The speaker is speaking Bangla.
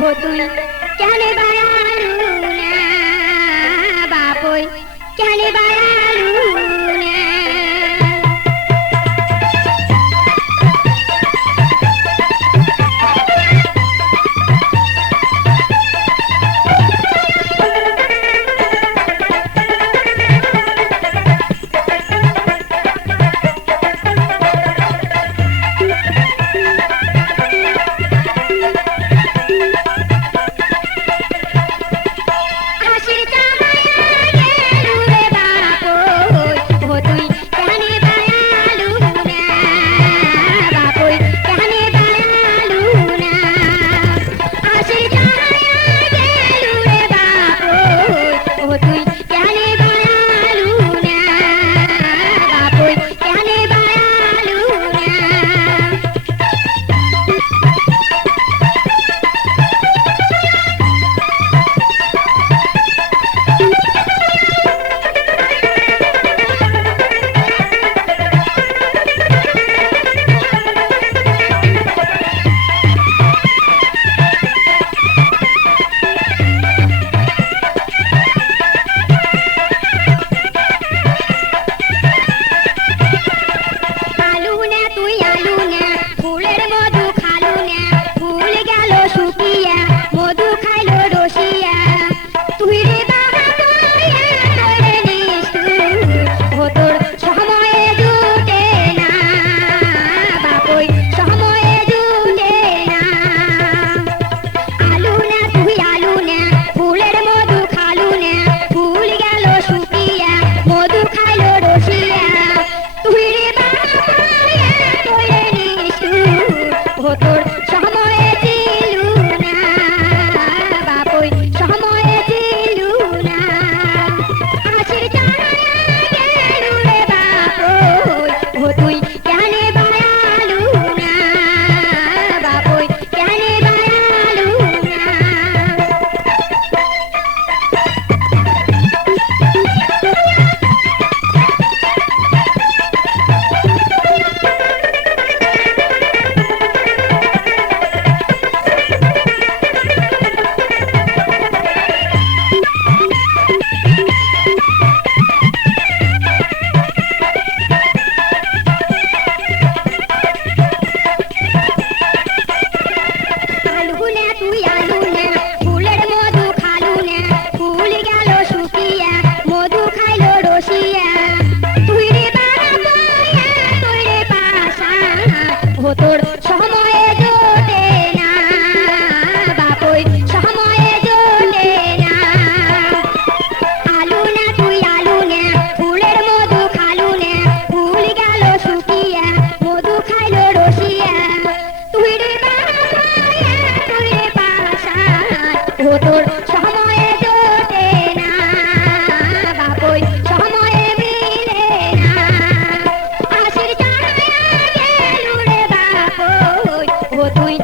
हो तुई चले बाया बापोई चले बा todo. গো তুই